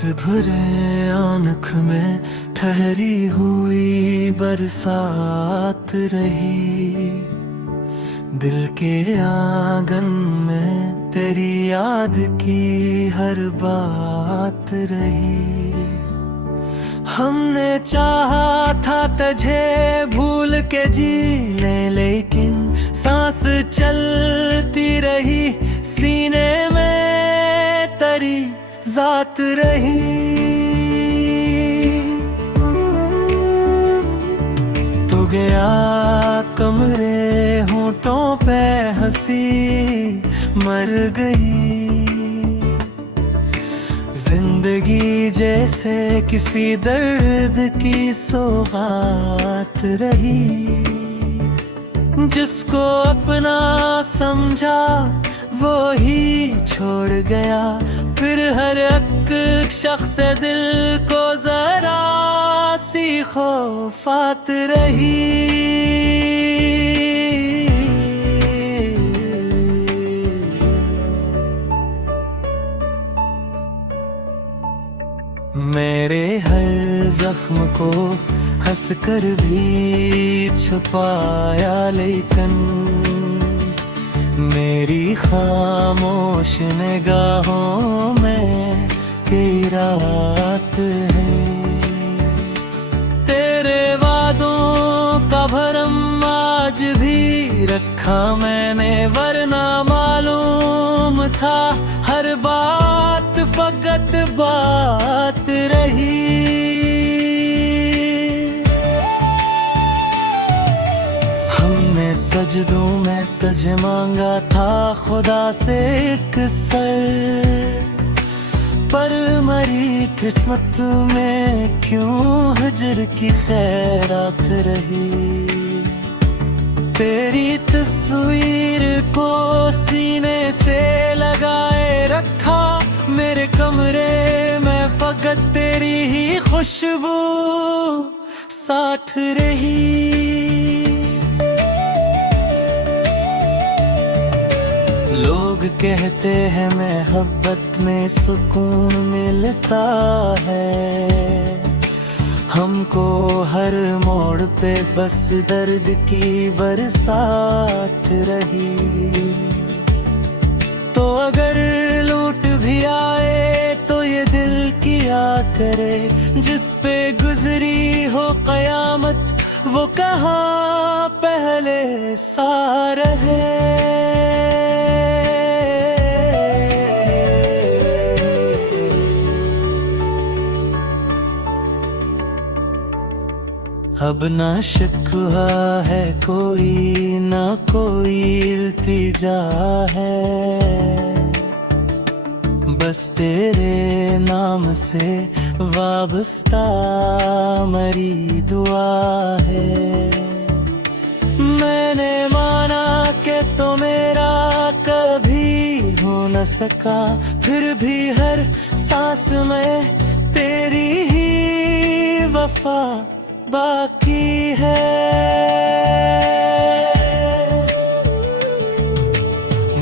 रात भरे आँख में ठहरी हुई बरसात रही। दिल के आंगन में तेरी याद की हर बात रही। हमने चाहा था तुझे भूल के जी ले, लेकिन सांस चलती रही। सीने में तेरी जात रही। तू गया कमरे होठों पे हंसी मर गई। जिंदगी जैसे किसी दर्द की सौगात रही। जिसको अपना समझा वो ही छोड़ गया। फिर हर एक शख्स दिल को जरा सी खौफात रही। मेरे हर जख्म को हंस कर भी छुपाया, लेकिन मेरी खामोश निगाहों में कई रात है। तेरे वादों का भरम आज भी रखा मैंने, वरना मालूम था हर बात फकत बात रही। हमने सजदों में तुझे मांगा था खुदा से एक सर, पर मरी किस्मत में क्यों हिजर की खैरात रही। तेरी तस्वीर को सीने से लगाए रखा मेरे कमरे में, फकत तेरी ही खुशबू साथ रही। लोग कहते हैं मोहब्बत में सुकून मिलता है। हमको हर मोड़ पे बस दर्द की बरसात रही। तो अगर लूट भी आए तो ये दिल किया करे, जिस पे गुजरी हो कयामत वो कहाँ पहले सा रहे। अब ना शिकवा है कोई, ना कोई इल्तिजा है। बस तेरे नाम से वाबस्ता मरी दुआ है। मैंने माना कि तो मेरा कभी हो न सका, फिर भी हर सांस में तेरी ही वफा बाकी है।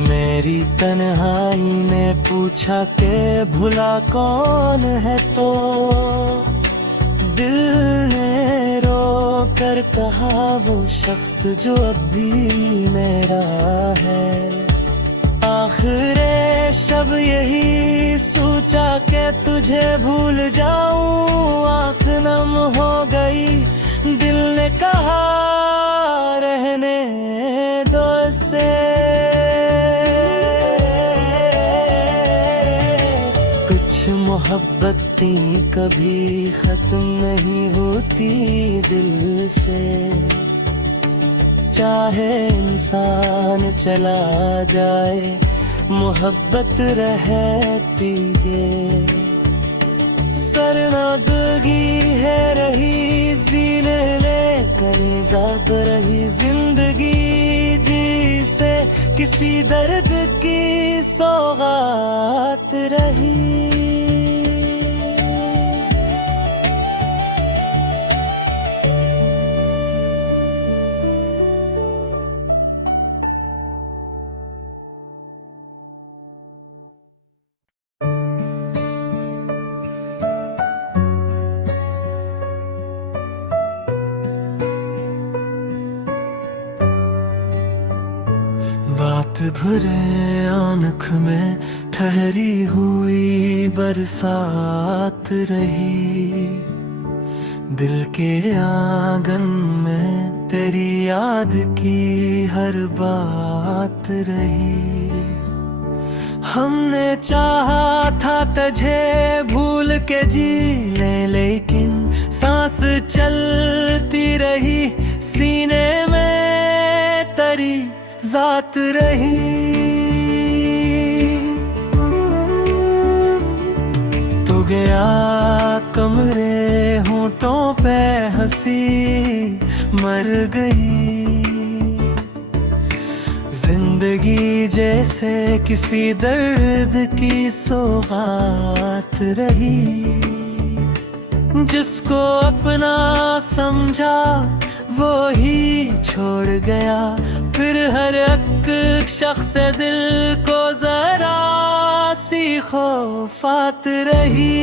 मेरी तन्हाई ने पूछा के भुला कौन है, तो दिल ने रो कर कहा वो शख्स जो अब भी मेरा है। आखिरे शब यही सोचा के तुझे भूल जाऊं, आँख नम हो गई दिल ने कहा रहने दो से। कुछ मोहब्बतें कभी खत्म नहीं होती दिल से, चाहे इंसान चला जाए मोहब्बत रहती है। सरनागगी है रही जीने में कनीज़ा तो रही जिंदगी, जी से किसी दर्द की सौगात रही। रात भरे आँख में ठहरी हुई बरसात रही, दिल के आंगन में तेरी याद की हर बात रही। हमने चाहा था तुझे भूल के जी ले, लेकिन सांस चलती रही, सीने में तेरी जात रही। तू गया कमरे होठों पे हंसी मर गई, जिंदगी जैसे किसी दर्द की सौगात रही। जिसको अपना समझा वो ही छोड़ गया, फिर हर एक शख्स दिल को जरा सी खौफात रही।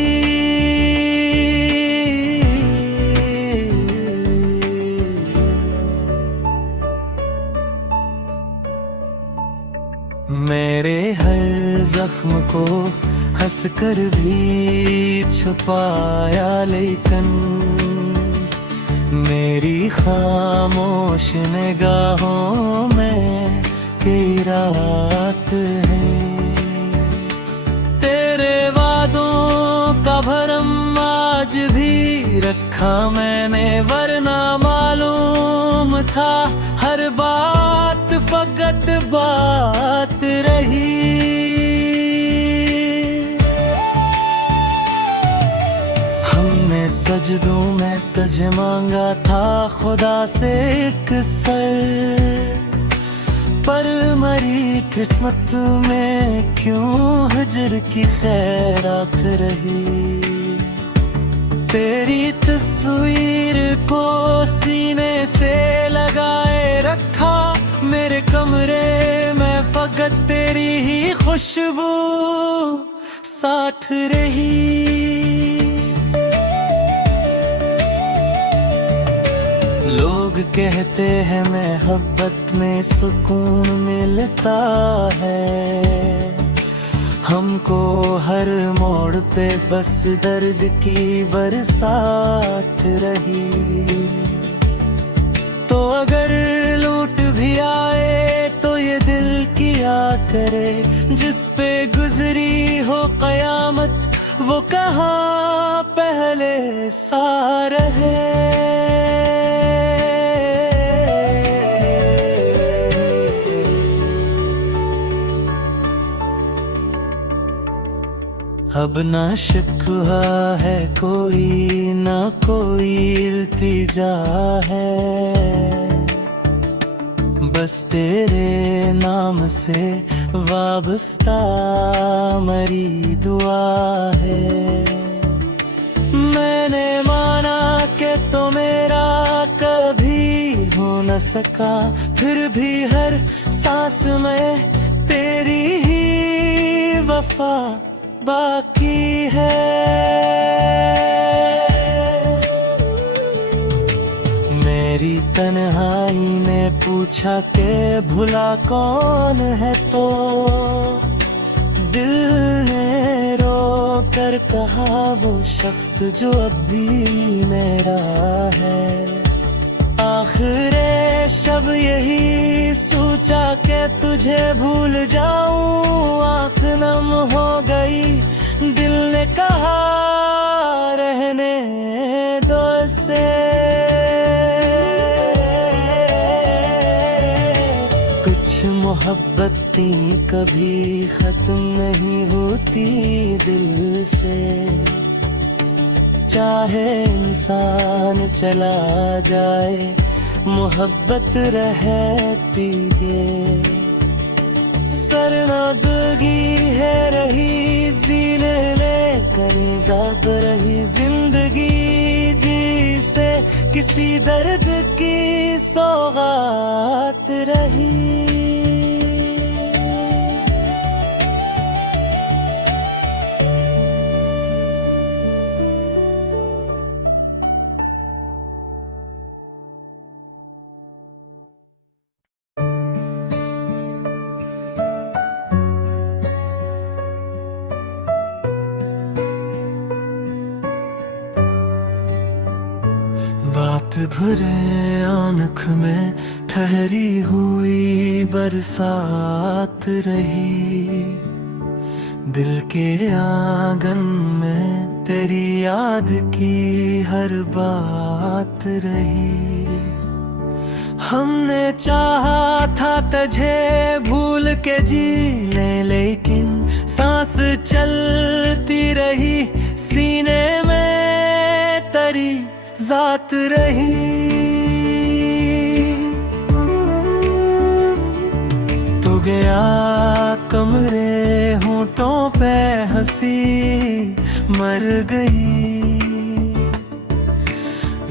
मेरे हर जख्म को हंस कर भी छुपाया, लेकिन मेरी खामोश निगाहों में कई रात है। तेरे वादों का भरम आज भी रखा मैंने, वरना मालूम था हर बात फकत बात रही। हमने सजदों में तुझे मांगा था खुदा से एक सर, पर मरी किस्मत में क्यों हिजर की खैरात रही। तेरी तस्वीर को सीने से लगाए रखा, मेरे कमरे में फकत तेरी ही खुशबू साथ रही। लोग कहते हैं मोहब्बत में सुकून मिलता है, हमको हर मोड़ पे बस दर्द की बरसात रही। तो अगर लूट भी आए तो ये दिल किया करे, जिस पे गुजरी हो कयामत वो कहाँ पहले सा रहे। अब ना शिकवा है कोई, ना कोई इल्तिजा है, बस तेरे नाम से वाबस्ता मरी दुआ है। मैंने माना कि तो मेरा कभी हो न सका, फिर भी हर सांस में तेरी ही वफा बाकी है। मेरी तन्हाई ने पूछा के भुला कौन है, तो दिल ने रो कर कहा वो शख्स जो अब भी मेरा है। आखिरे शब यही सोचा के तुझे भूल जाऊं, आँख नम हो गई, दिल ने कहा रहने दो से। कुछ मोहब्बतें कभी खत्म नहीं होती दिल से, चाहे इंसान चला जाए मोहब्बत रहती है। सरनागगी है रही जीने में कहीं ज़ाब रही, जिंदगी जी से किसी दर्द की सौगात रही। बात भरे आँख में ठहरी हुई बरसात रही, दिल के आंगन में तेरी याद की हर बात रही। हमने चाहा था तुझे भूल के जी ले, लेकिन सांस चलती रही, सीने में तेरी जात रही। तू गया कमरे होठों पे हंसी मर गई,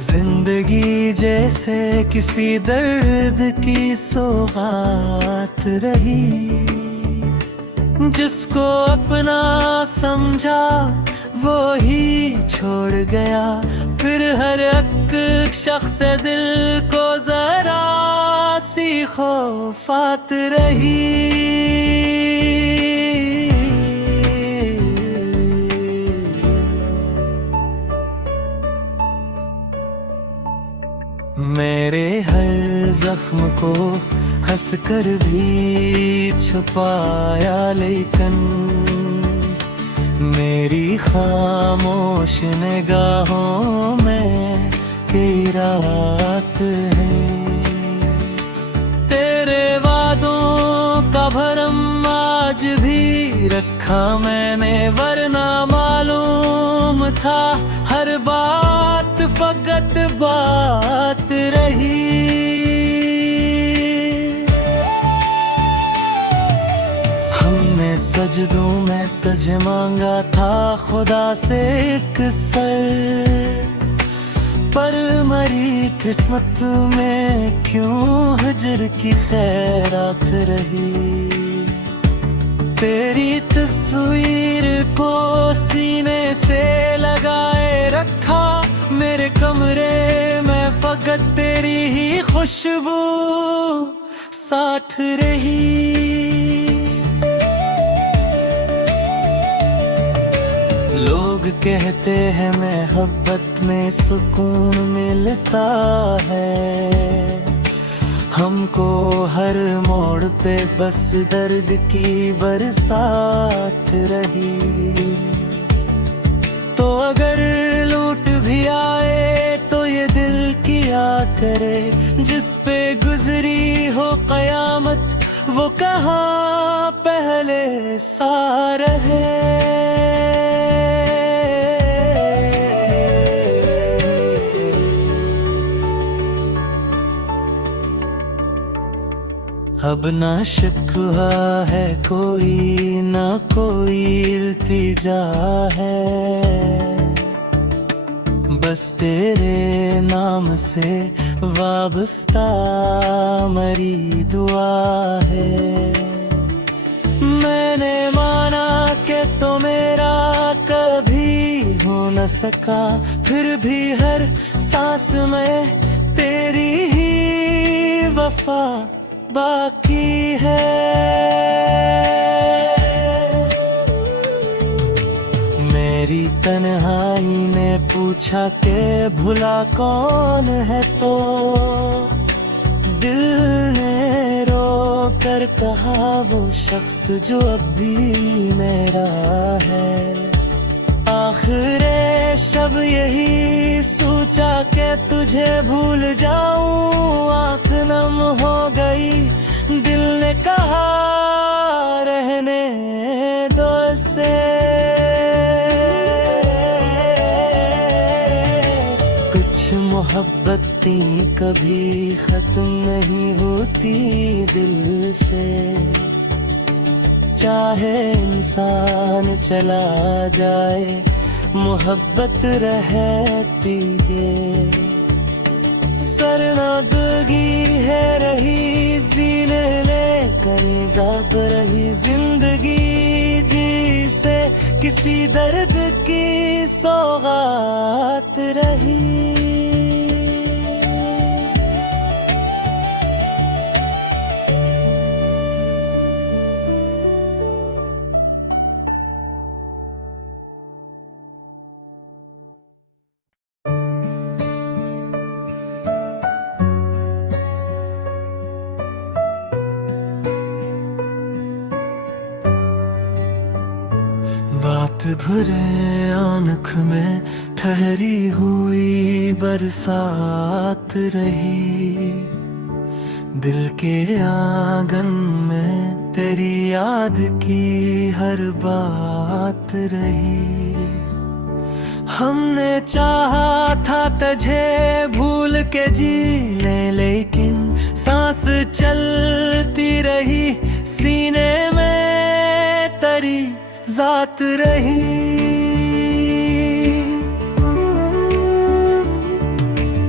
जिंदगी जैसे किसी दर्द की सौगात रही। जिसको अपना समझा वो ही छोड़ गया, फिर हर एक शख्स दिल को जरा सी खौफात रही। मेरे हर जख्म को हंस कर भी छुपाया, लेकिन मेरी खामोश निगाहों में कई रात है। तेरे वादों का भरम आज भी रखा मैंने, वरना मालूम था हर बात फकत बात रही। हमने सजदों में तुझे मांगा था खुदा से एक सर, पर मरी किस्मत में क्यों हिजर की खैरात रही। तेरी तस्वीर को सीने से लगाए रखा, मेरे कमरे में फकत तेरी ही खुशबू साथ रही। लोग कहते हैं मोहब्बत में सुकून मिलता है, हमको हर मोड़ पे बस दर्द की बरसात रही। तो अगर लूट भी आए तो ये दिल किया करे, जिस पे गुजरी हो कयामत वो कहाँ पहले सा रहे। अब ना शिकवा है कोई, ना कोई इल्तिजा है, बस तेरे नाम से वाबस्ता मरी दुआ है। मैंने माना कि तो मेरा कभी हो न सका, फिर भी हर सांस में तेरी ही वफा बाकी है। मेरी तन्हाई ने पूछा के भुला कौन है, तो दिल ने रो कर कहा वो शख्स जो अब भी मेरा है। आखिरे शब यही सोचा के तुझे भूल जाऊं, आँख नम हो गई, दिल ने कहा रहने दो से। कुछ मोहब्बतें कभी खत्म नहीं होती दिल से, चाहे इंसान चला जाए मोहब्बत रहती है। सरनादगी है रही जीने लेकर ज़ाब रही, जिंदगी जी से किसी दर्द की सौगात रही। रात भरे आँख में ठहरी हुई बरसात रही, दिल के आंगन में तेरी याद की हर बात रही। हमने चाहा था तुझे भूल के जी ले, लेकिन सांस चलती रही, सीने में तेरी जात रही।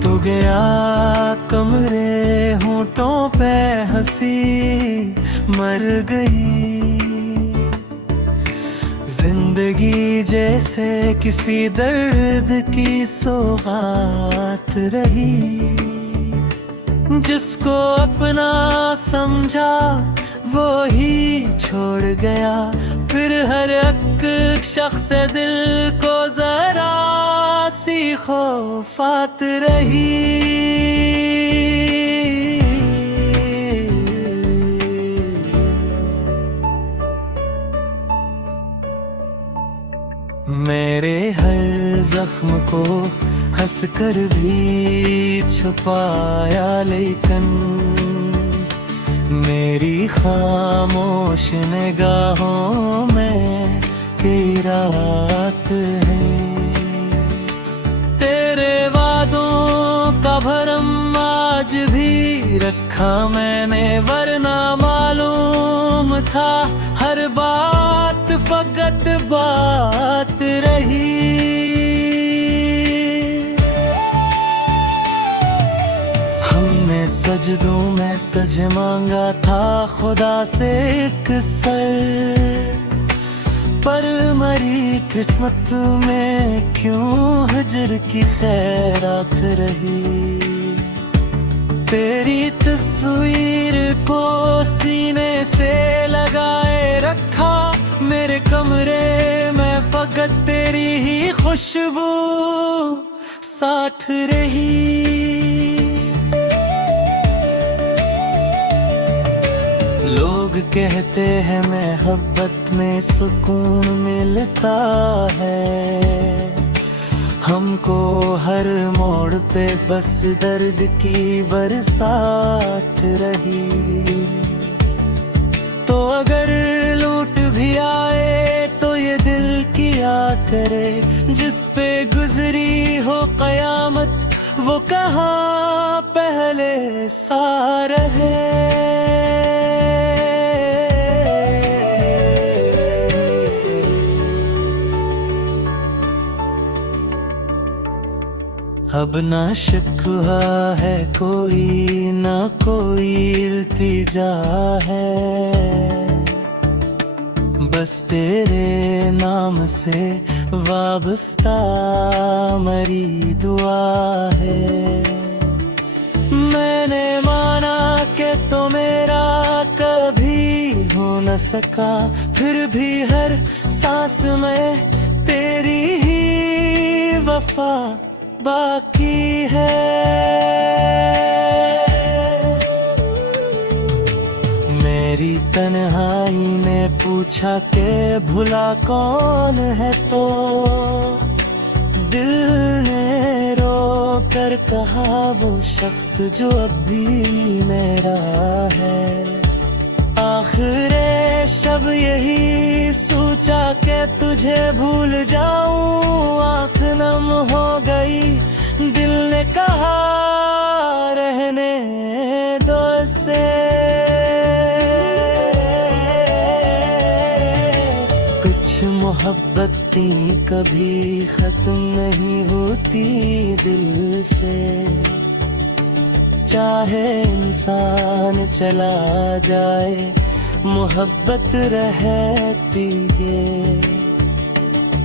तू गया कमरे होठों पे हंसी मर गई, जिंदगी जैसे किसी दर्द की सौगात रही। जिसको अपना समझा वो ही छोड़ गया, फिर हर एक शख्स दिल को जरा सी खौफात रही। मेरे हर जख्म को हंस कर भी छुपाया, लेकिन मेरी खामोश निगाहों में की रात है। तेरे वादों का भरम आज भी रखा मैंने, वरना मालूम था हर बात फकत बात रही। हमने सजदों में तुझे मांगा था खुदा से एक सर, पर मरी किस्मत में क्यों हिजर की खैरात रही। तेरी तस्वीर को सीने से लगाए रखा, मेरे कमरे में फकत तेरी ही खुशबू साथ रही। लोग कहते हैं मोहब्बत में सुकून मिलता है, हमको हर मोड़ पे बस दर्द की बरसात रही। तो अगर लूट भी आए तो ये दिल किया करे, जिस पे गुजरी हो कयामत वो कहाँ पहले सा रहे। अब ना शिकवा है कोई, ना कोई इल्तिजा है, बस तेरे नाम से वाबस्ता मरी दुआ है। मैंने माना कि तो मेरा कभी हो न सका, फिर भी हर सांस में तेरी ही वफा बाकी है। मेरी तन्हाई ने पूछा के भुला कौन है, तो दिल ने रो कर कहा वो शख्स जो अब भी मेरा है। आखिरे शब यही सोचा के तुझे भूल जाऊं, आँख नम हो गई, दिल ने कहा रहने दो से। कुछ मोहब्बतें कभी खत्म नहीं होती दिल से, चाहे इंसान चला जाए मोहब्बत रहती है।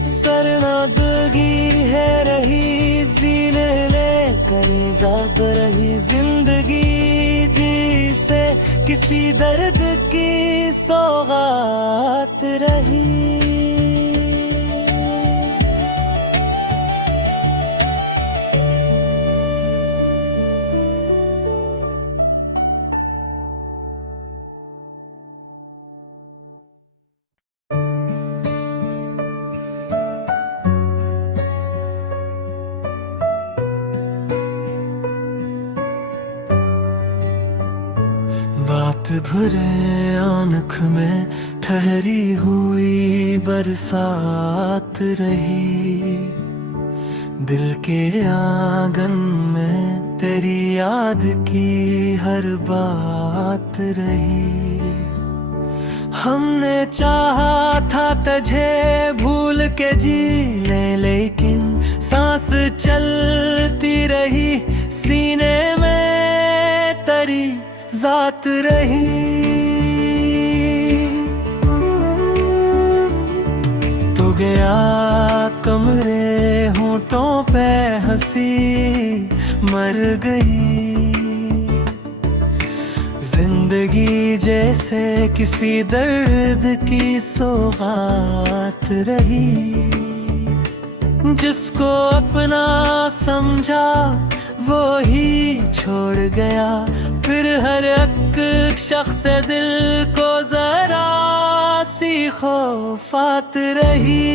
सरनादगी है रही जीने ले कनीज़ा रही, जिंदगी जी से किसी दर्द की सौगात रही। रात भरे आँख में ठहरी हुई बरसात रही, दिल के आंगन में तेरी याद की हर बात रही। हमने चाहा था तुझे भूल के जी ले, लेकिन सांस चलती रही, सीने में तेरी जात रही। तू गया कमरे होठों पे हंसी मर गई, जिंदगी जैसे किसी दर्द की सौगात रही। जिसको अपना समझा वो ही छोड़ गया, फिर हर एक शख्स दिल को जरा सी खौफात रही।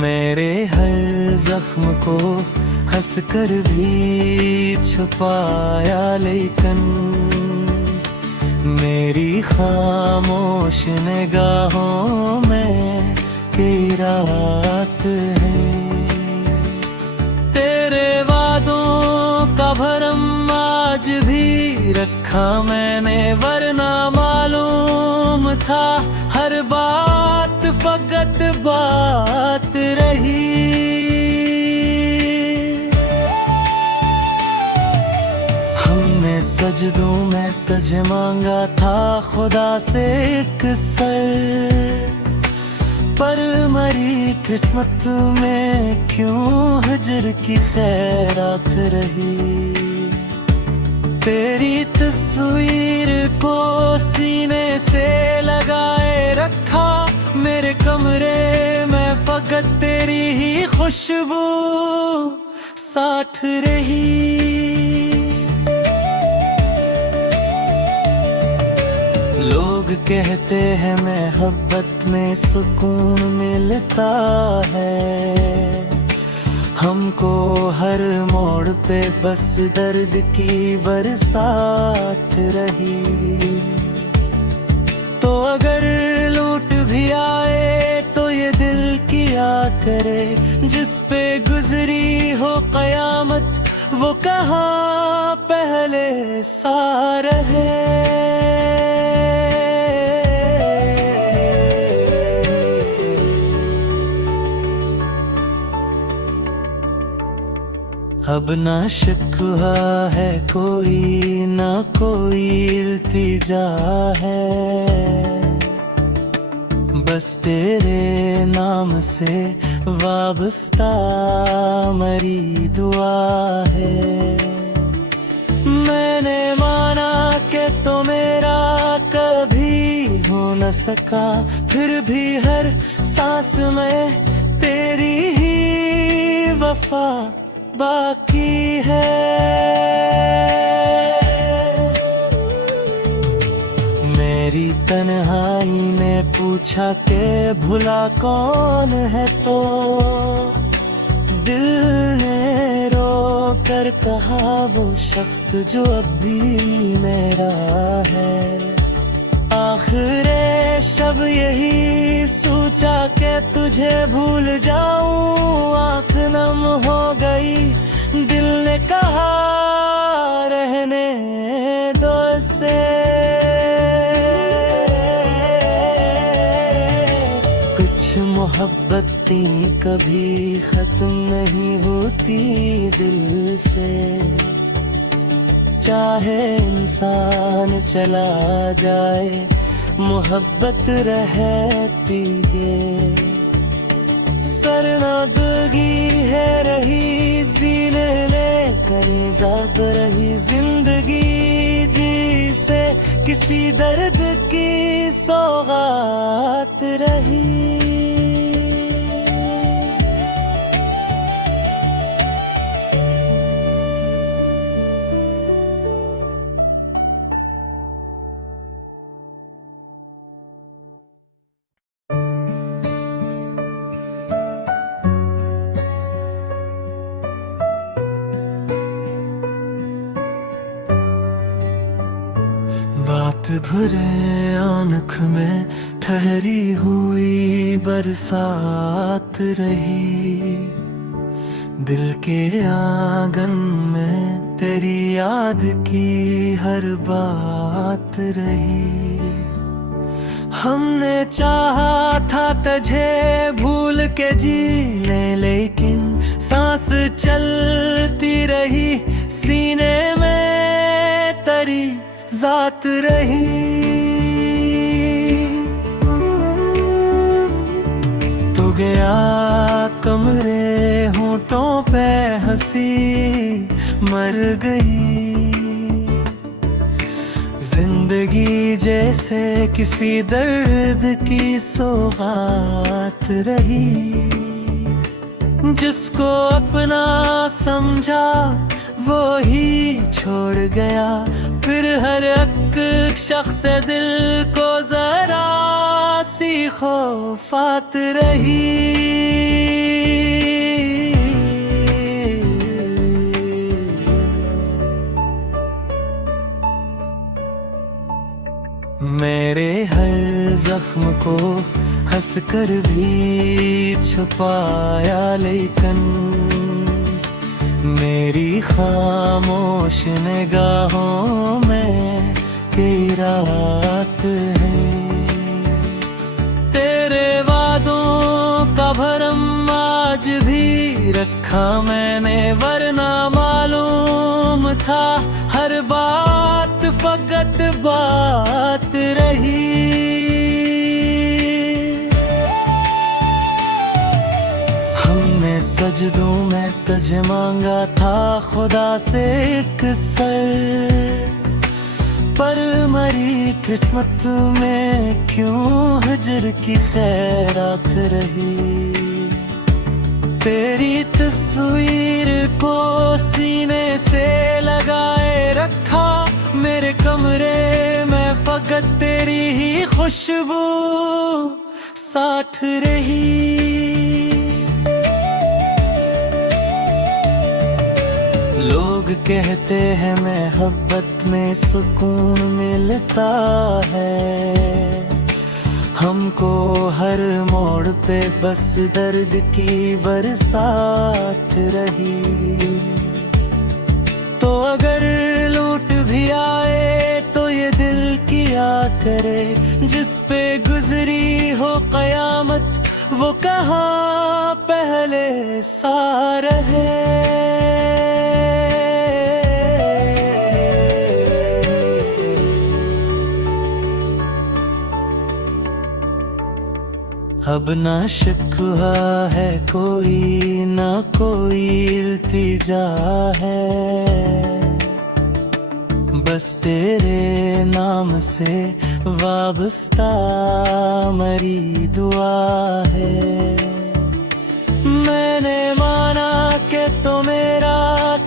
मेरे हर जख्म को हंस कर भी छुपाया, लेकिन मेरी खामोश निगाहों में की रात है। तेरे वादों का भरम आज भी रखा मैंने, वरना मालूम था हर बात फकत बात रही। हमने सजदों में तुझे मांगा था खुदा से एक सर, पर मरी किस्मत में क्यों हिजर की खैरात रही। तेरी तस्वीर को सीने से लगाए रखा, मेरे कमरे में फकत तेरी ही खुशबू साथ रही। लोग कहते हैं मोहब्बत में सुकून मिलता है, हमको हर मोड़ पे बस दर्द की बरसात रही। तो अगर लूट भी आए तो ये दिल किया करे, जिस पे गुजरी हो कयामत वो कहाँ पहले सा रहे। अब ना शिकवा है कोई, ना कोई इल्तिजा है, बस तेरे नाम से वाबस्ता मरी दुआ है। मैंने माना कि तो मेरा कभी हो न सका, फिर भी हर सांस में तेरी ही वफा बाकी है। मेरी तन्हाई ने पूछा के भुला कौन है, तो दिल ने रो कर कहा वो शख्स जो अब भी मेरा है। आखिरे शब यही सोचा के तुझे भूल जाऊं, आँख नम हो गई, दिल ने कहा रहने दो से। कुछ मोहब्बतें कभी खत्म नहीं होती दिल से, चाहे इंसान चला जाए मोहब्बत रहती है। सरनादगी है रही सीने में करे ज़ाब रही, जिंदगी जी से किसी दर्द की सौगात रही। रक्त भरे आँख में ठहरी हुई बरसात रही, दिल के आंगन में तेरी याद की हर बात रही। हमने चाहा था तुझे भूल के जी ले, लेकिन सांस चलती रही, सीने में तेरी जात रही। तू गया कमरे होठों पे हंसी मर गई, जिंदगी जैसे किसी दर्द की सौगात रही। जिसको अपना समझा वो ही छोड़ गया, फिर हर एक शख्स दिल को जरा सी खौफात रही। मेरे हर जख्म को हंसकर भी छुपाया, लेकिन मेरी खामोश निगाहों में की रात है। तेरे वादों का भरम आज भी रखा मैंने, वरना मालूम था हर बात फकत बात रही। हमने सजदों में तुझे मांगा था खुदा से एक सर, पर मरी किस्मत में क्यों हिजर की खैरात रही। तेरी तस्वीर को सीने से लगाए रखा, मेरे कमरे में फकत तेरी ही खुशबू साथ रही। लोग कहते हैं मोहब्बत में सुकून मिलता है, हमको हर मोड़ पे बस दर्द की बरसात रही। तो अगर लूट भी आए तो ये दिल किया करे, जिस पे गुजरी हो कयामत वो कहाँ पहले सा रहे। अब ना शिकवा है कोई, ना कोई इल्तिजा है, बस तेरे नाम से वाबस्ता मरी दुआ है। मैंने माना कि तो मेरा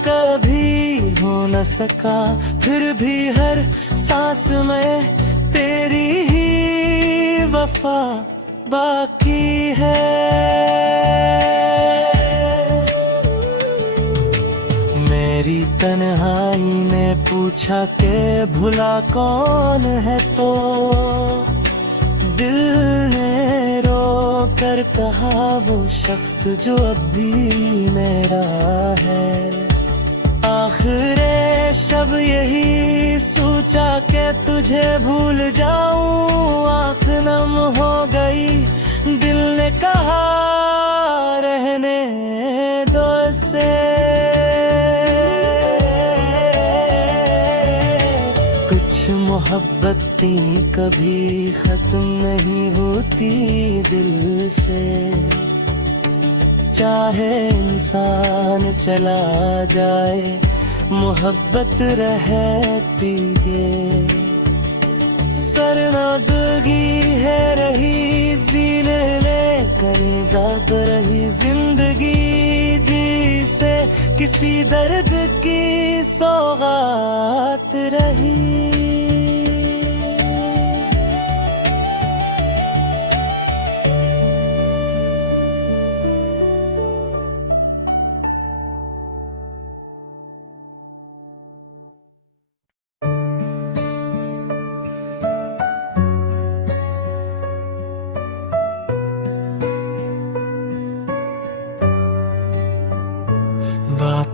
कभी हो न सका, फिर भी हर सांस में तेरी ही वफा बाकी है। मेरी तन्हाई ने पूछा के भुला कौन है, तो दिल ने रो कर कहा वो शख्स जो अब भी मेरा है। आखिरे शब यही सोचा के तुझे भूल जाऊं, आँख नम हो गई, दिल ने कहा रहने दो से। कुछ मोहब्बतें कभी खत्म नहीं होती दिल से, चाहे इंसान चला जाए मोहब्बत रहती है। सरनादगी है रही सीने में करीज़ाब रही, जिंदगी जी से किसी दर्द की सौगात रही।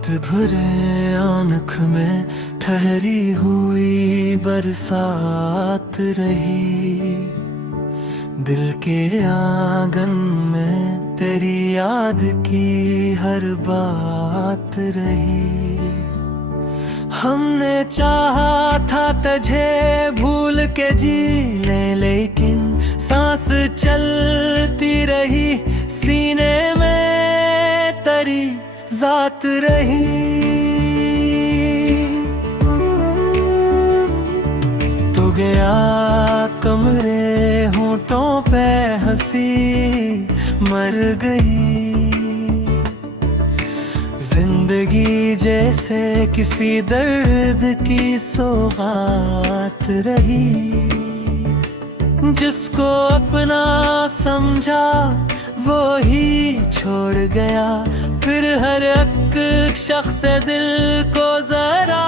रात भरे आँख में ठहरी हुई बरसात रही, दिल के आंगन में तेरी याद की हर बात रही। हमने चाहा था तुझे भूल के जी ले, लेकिन सांस चलती रही, सीने में तेरी जात रही। तू गया कमरे होठों पे हंसी मर गई, जिंदगी जैसे किसी दर्द की सौगात रही। जिसको अपना समझा वो ही छोड़ गया, फिर हर एक शख्स दिल को जरा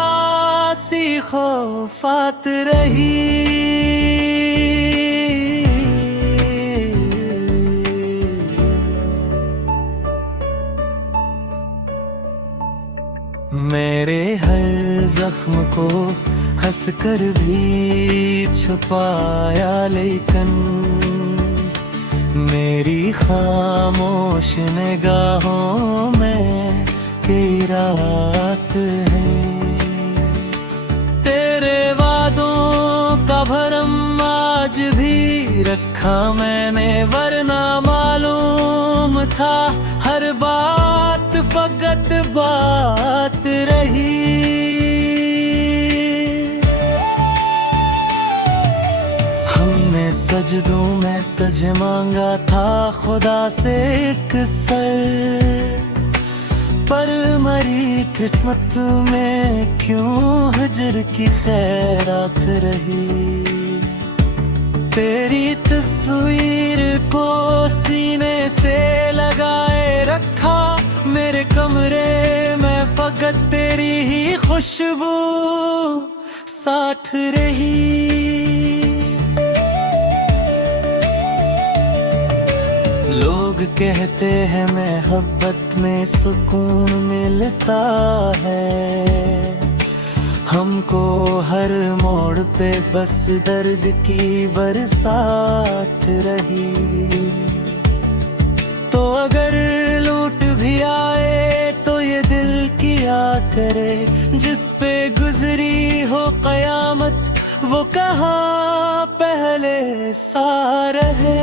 सी खौफात रही। मेरे हर जख्म को हंसकर भी छुपाया, लेकिन मेरी खामोश निगाहों में की रात है। तेरे वादों का भरम आज भी रखा मैंने, वरना मालूम था हर बात फकत बात रही। हमने सजदों में तुझे मांगा था खुदा से एक सर, पर मरी किस्मत में क्यों हिजर की खैरात रही। तेरी तस्वीर को सीने से लगाए रखा, मेरे कमरे में फकत तेरी ही खुशबू साथ रही। लोग कहते हैं मोहब्बत में सुकून मिलता है, हमको हर मोड़ पे बस दर्द की बरसात रही। तो अगर लूट भी आए तो ये दिल किया करे, जिस पे गुजरी हो कयामत वो कहाँ पहले सा रहे।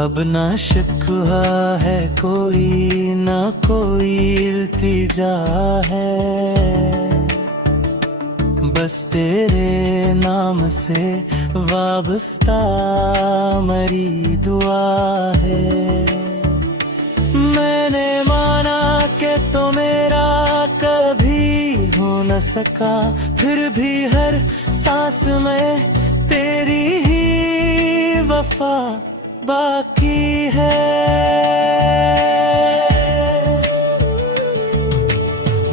अब ना शिकवा है कोई, ना कोई इल्तिजा है, बस तेरे नाम से वाबस्ता मरी दुआ है। मैंने माना कि तो मेरा कभी हो न सका, फिर भी हर सांस में तेरी ही वफा बाकी है।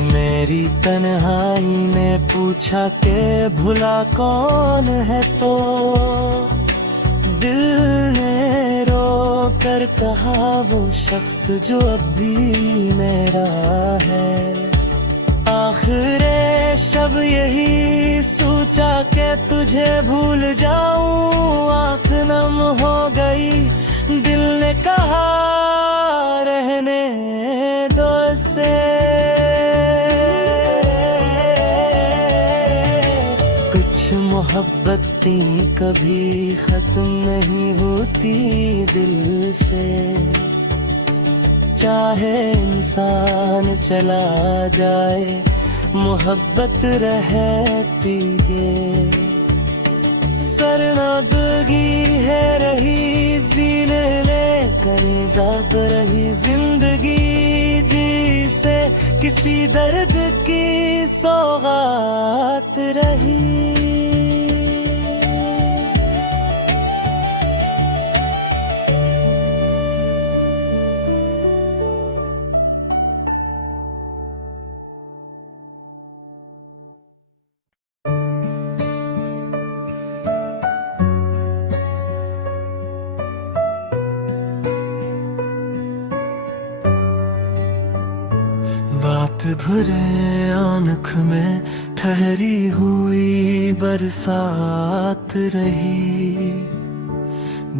मेरी तन्हाई ने पूछा के भुला कौन है, तो दिल ने रो कर कहा वो शख्स जो अब भी मेरा है। आखिरे शब यही सोचा के तुझे भूल जाऊं, आँख नम हो गई, दिल ने कहा रहने दो से। कुछ मोहब्बतें कभी खत्म नहीं होती दिल से, चाहे इंसान चला जाए मोहब्बत रहती है। सरनगगी है रही जीने में कनीज़ा रही, जिंदगी जी से किसी दर्द की सौगात रही। बात भरे आँख में ठहरी हुई बरसात रही,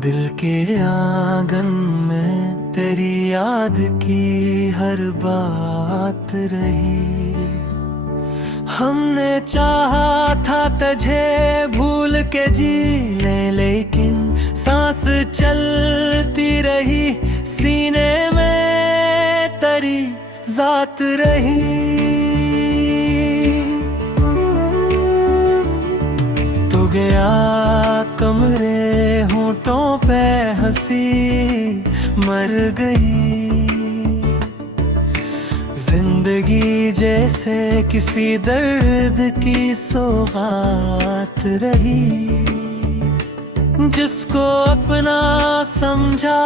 दिल के आंगन में तेरी याद की हर बात रही। हमने चाहा था तुझे भूल के जी लें, लेकिन सांस चलती रही, सीने में तेरी जात रही। तू गया कमरे होठों पे हंसी मर गई, जिंदगी जैसे किसी दर्द की सौगात रही। जिसको अपना समझा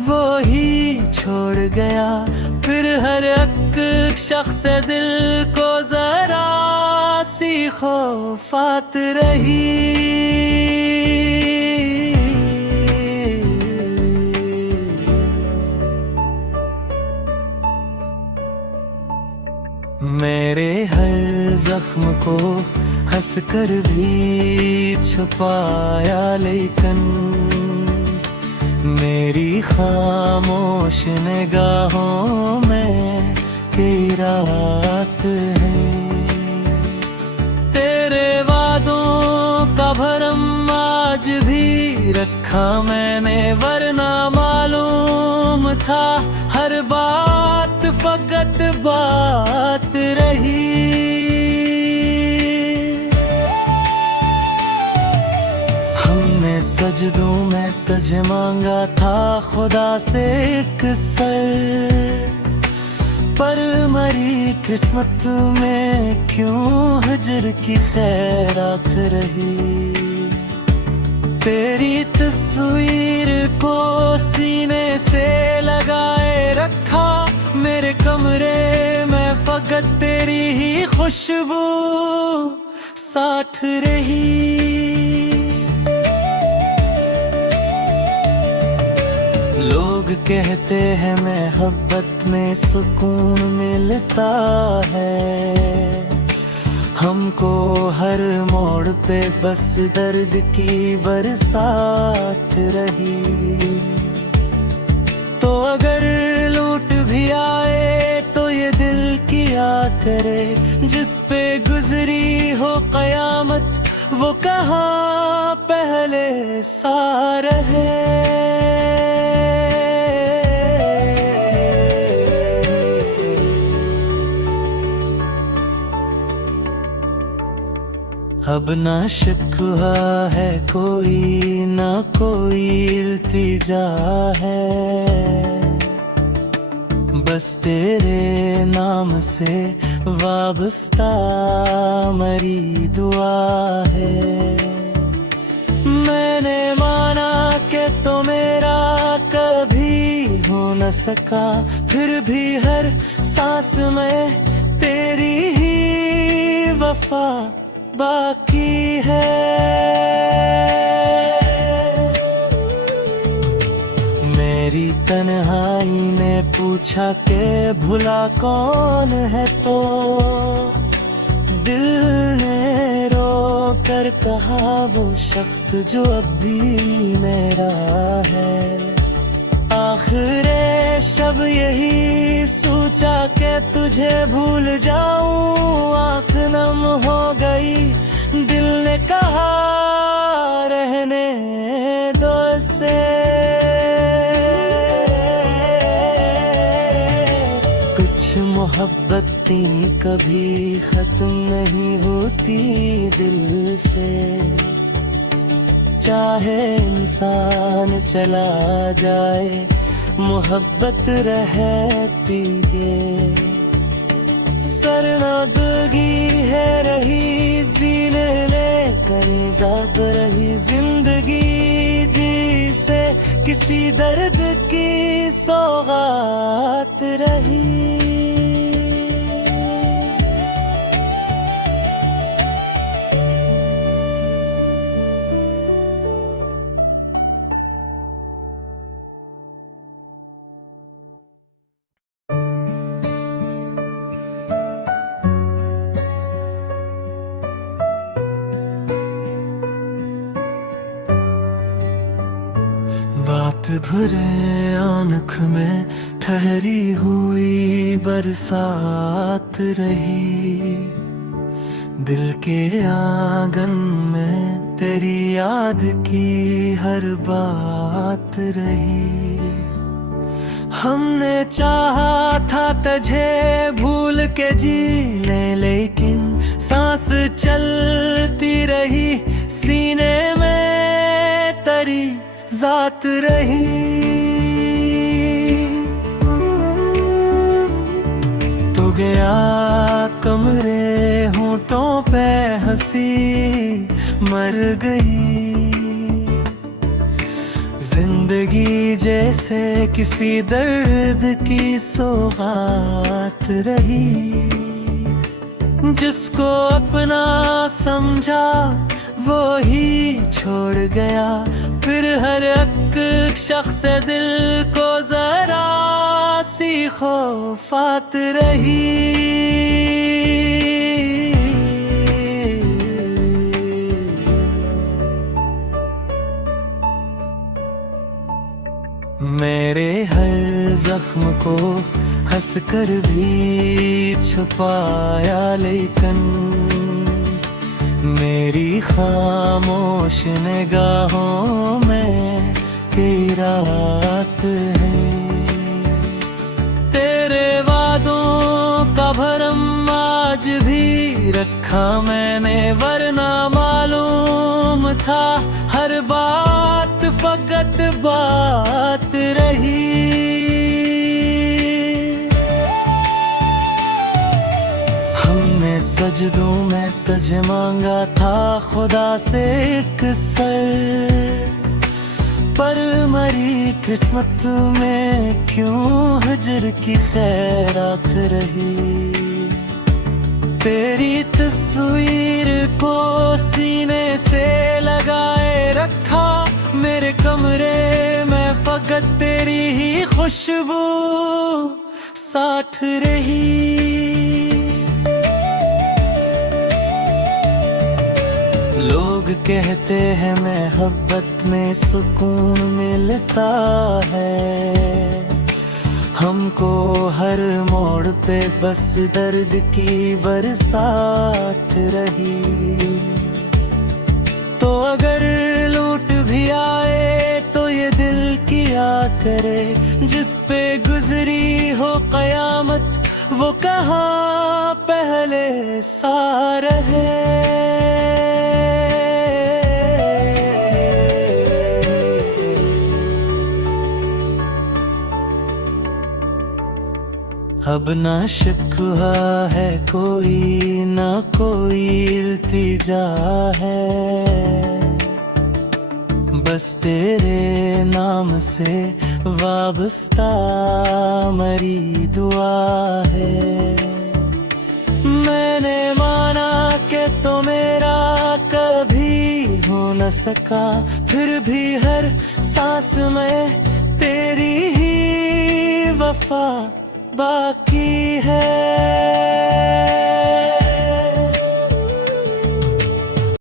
वो ही छोड़ गया, फिर हर एक शख्स दिल को जरा सी खौफात रही। मेरे हर जख्म को हंस कर भी छुपाया, लेकिन मेरी खामोश निगाहों में की रात है। तेरे वादों का भरम आज भी रखा मैंने, वरना मालूम था हर बात फकत बात रही। हमने सजदों में तुझे मांगा था खुदा से एक सर, पर मरी किस्मत में क्यों हिजर की खैरात रही। तेरी तस्वीर को सीने से लगाए रखा, मेरे कमरे में फकत तेरी ही खुशबू साथ रही। लोग कहते हैं मोहब्बत में सुकून मिलता है, हमको हर मोड़ पे बस दर्द की बरसात रही। तो अगर लूट भी आए तो ये दिल किया करे, जिस पे गुजरी हो कयामत वो कहाँ पहले सा रहे। अब ना शिकवा है कोई, ना कोई इल्तिजा है, बस तेरे नाम से वाबस्ता मरी दुआ है। मैंने माना कि तो मेरा कभी हो न सका, फिर भी हर सांस में तेरी ही वफा बाकी है। मेरी तन्हाई ने पूछा के भुला कौन है, तो दिल ने रो कर कहा वो शख्स जो अब भी मेरा है। आखिरे शब यही सोचा के तुझे भूल जाऊं, आँख नम हो गई, दिल ने कहा रहने दो से। कुछ मोहब्बतें कभी खत्म नहीं होती दिल से, चाहे इंसान चला जाए मोहब्बत रहती है। सरनादगी है रही जीने लेकर जब रही जिंदगी, जी से किसी दर्द की सौगात रही। भरे आँख में ठहरी हुई बरसात रही, दिल के आंगन में तेरी याद की हर बात रही। हमने चाहा था तुझे भूल के जी ले, लेकिन सांस चलती रही, सीने में तेरी जात रही। तू गया कमरे होठों पे हंसी मर गई, जिंदगी जैसे किसी दर्द की सौगात रही। जिसको अपना समझा वो ही छोड़ गया, फिर हर एक शख्स दिल को जरा सी खौफात रही। मेरे हर जख्म को हंस कर भी छुपाया, लेकिन मेरी खामोश निगाहों में की रात है। तेरे वादों का भरम आज भी रखा मैंने, वरना मालूम था हर बात फकत बात रही। हमने सजदों में तुझे मांगा था खुदा से एक सर, पर मरी किस्मत में क्यों हिजर की खैरात रही। तेरी तस्वीर को सीने से लगाए रखा, मेरे कमरे में फकत तेरी ही खुशबू साथ रही। लोग कहते हैं मोहब्बत में सुकून मिलता है, हमको हर मोड़ पे बस दर्द की बरसात रही। तो अगर लूट भी आए तो ये दिल किया करे, जिस पे गुजरी हो कयामत वो कहाँ पहले सा रहे। अब ना शिकवा है कोई, ना कोई इल्तिजा है, बस तेरे नाम से वाबस्ता मरी दुआ है। मैंने माना कि तो मेरा कभी हो न सका, फिर भी हर सांस में तेरी ही वफा बाकी है।